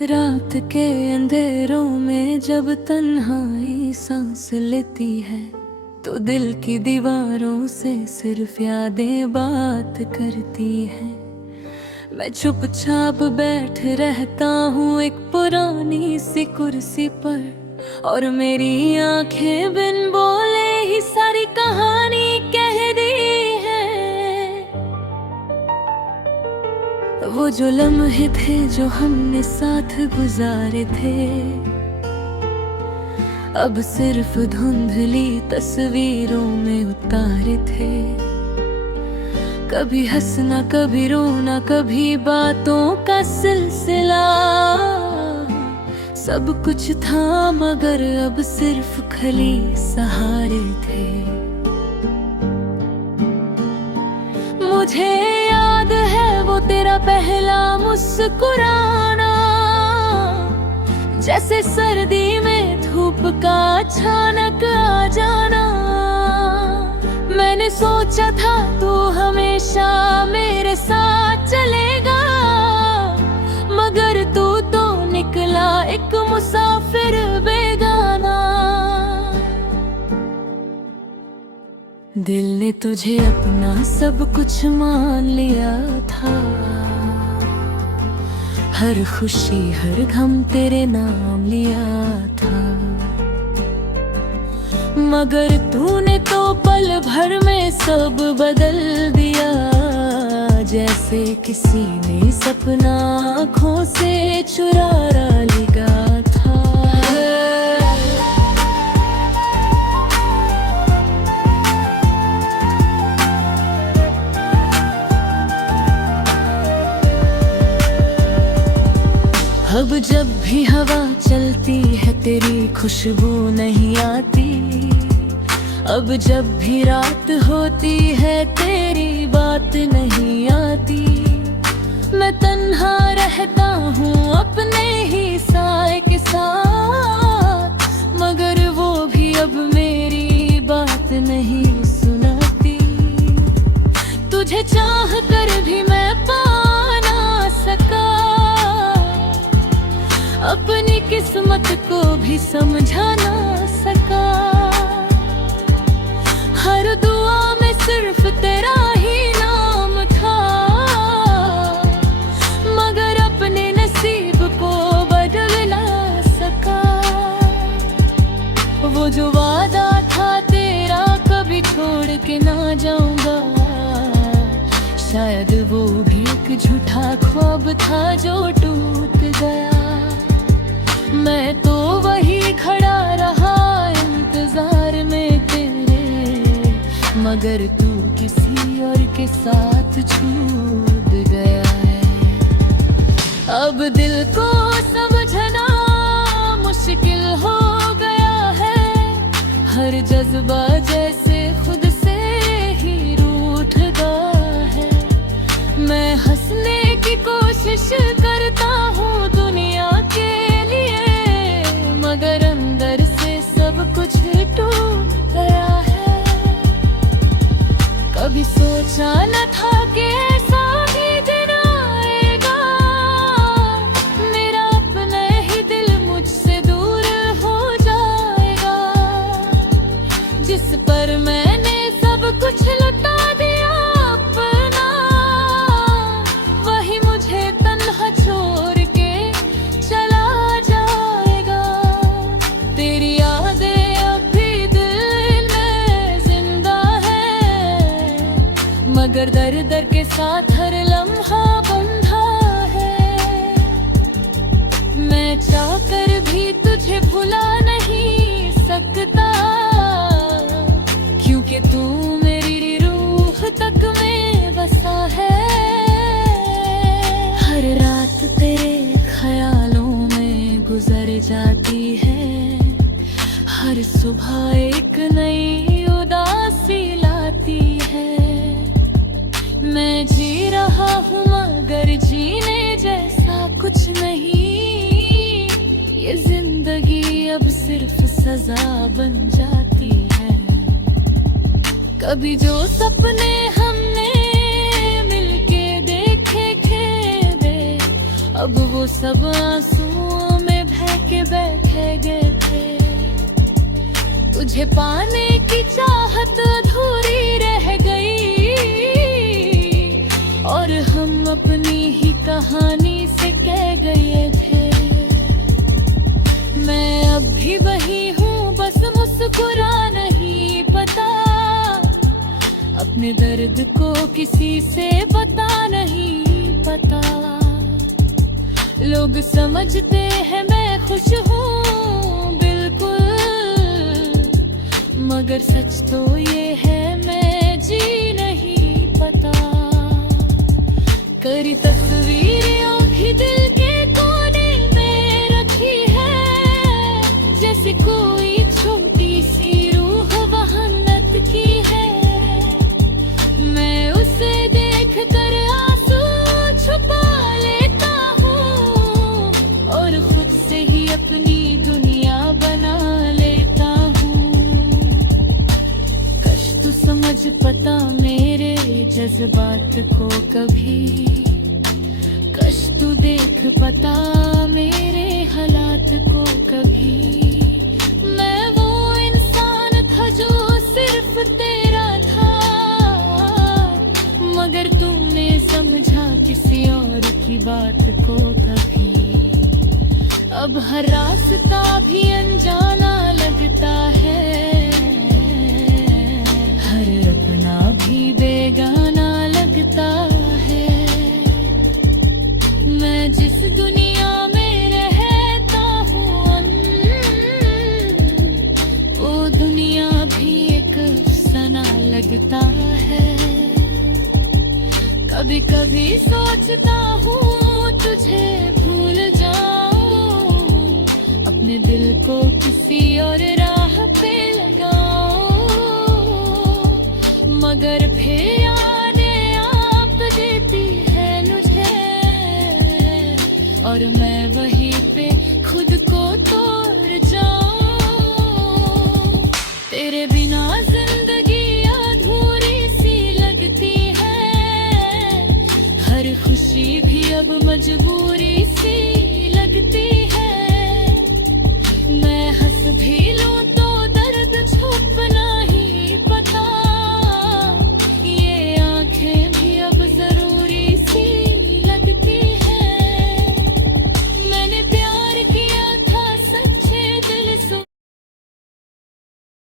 रात के अंधेरों में जब तन्हाई सांस लेती है तो दिल की दीवारों से सिर्फ यादें बात करती हैं। मैं चुपचाप बैठ रहता हूँ एक पुरानी सी कुर्सी पर और मेरी आंखें बिन बोले ही सारी कहानी कह दी है। वो जो लम्हे थे जो हमने साथ गुजारे थे अब सिर्फ धुंधली तस्वीरों में उतारे थे। कभी हंसना कभी रोना कभी बातों का सिलसिला, सब कुछ था मगर अब सिर्फ खली सहारे थे। मुझे याद है वो तेरा पहला मुस्कुराना, जैसे सर्दी में धूप का अचानक आ जाना। मैंने सोचा था तू हमेशा मेरे साथ चलेगा, मगर तू तो निकला एक मुसाफिर बेगाना। दिल ने तुझे अपना सब कुछ मान लिया था, हर खुशी हर गम तेरे नाम लिया था। मगर तूने तो पल भर में सब बदल दिया, जैसे किसी ने सपना आँखों से चुरा लिया था। अब जब भी हवा चलती है तेरी खुशबू नहीं आती, अब जब भी रात होती है तेरी बात नहीं आती। मैं तन्हा रहता हूँ अपने ही साए के साथ, मगर वो भी अब मेरी बात नहीं सुनाती। तुझे चाह कर भी मैं पा ना सका, अपनी किस्मत को भी समझा ना सका। हर दुआ में सिर्फ तेरा ही नाम था, मगर अपने नसीब को बदल ना सका। वो जो वादा था तेरा कभी छोड़ के ना जाऊंगा, शायद वो भी एक झूठा ख्वाब था जो टूट गया। मैं तो वही खड़ा रहा इंतजार में तेरे, मगर तू किसी और के साथ छूट गया है। अब दिल को समझना मुश्किल हो गया है, हर जज्बा जैसे खुद से ही रूठ गया है। मैं हंसने की कोशिश करता हूँ दुनिया के लिए, मगर अंदर से सब कुछ टूट गया है। कभी सोचा न था कि ऐसा भी दिन आएगा, मेरा अपना ही दिल मुझसे दूर हो जाएगा। जिस पर मैंने सब कुछ लुटा दिया अपना, वही मुझे तन्हा छोड़ के चला जाएगा। तेरी यादें अब भी दिल में जिंदा है, मगर दर दर के साथ हर लम्हा बंधा है। मैं चाहकर भी तुझे भुला नहीं सकता, क्योंकि तू मेरी रूह तक में बसा है। हर रात तेरे ख्यालों में गुजर जाती है, हर सुबह एक नई उदासी लाती है। मैं जी रहा हूँ मगर जीने जैसा कुछ नहीं, ये जिंदगी अब सिर्फ सजा बन जाती है। कभी जो सपने हमने मिलके देखे थे अब वो सब आंसुओं में बह के बैठे गए थे। तुझे पाने की चाहत अधूरी रह गई और हम अपनी ही कहानी से कह गए थे। मैं अब भी वही हूँ, बस मुस्कुरा नहीं पता, अपने दर्द को किसी से बता नहीं पता। लोग समझते हैं मैं खुश हूँ बिल्कुल, मगर सच तो ये है मैं जी नहीं पता। करी तस्वीरें भी दिल के कोने में रखी है, जैसे कोई छोटी सी रूह वहाँ लटकी है। मैं उसे देख कर आंसू छुपा लेता हूँ और खुद से ही अपनी दुनिया बना लेता हूँ। कश तू समझ पता मेरे जज्बात को कभी, कश तू देख पता मेरे हालात को कभी। मैं वो इंसान था जो सिर्फ तेरा था, मगर तूने समझा किसी और की बात को कभी। अब हर रास्ता भी अनजाना लगता है, हर अपना भी बेगाना लगता है। मैं जिस दुनिया में रहता हूँ वो दुनिया भी एक अफसाना लगता है। कभी कभी सोचता हूँ तुझे भूल जाऊं, अपने दिल को किसी और राह पे लगाऊं, मगर फिर यादें आप देती है मुझे और मैं वहीं पे खुद को तोड़ जाऊं। तेरे बिना जिंदगी अधूरी सी लगती है, हर खुशी भी अब मजबूरी सी लगती है। मैं हंस भी लूं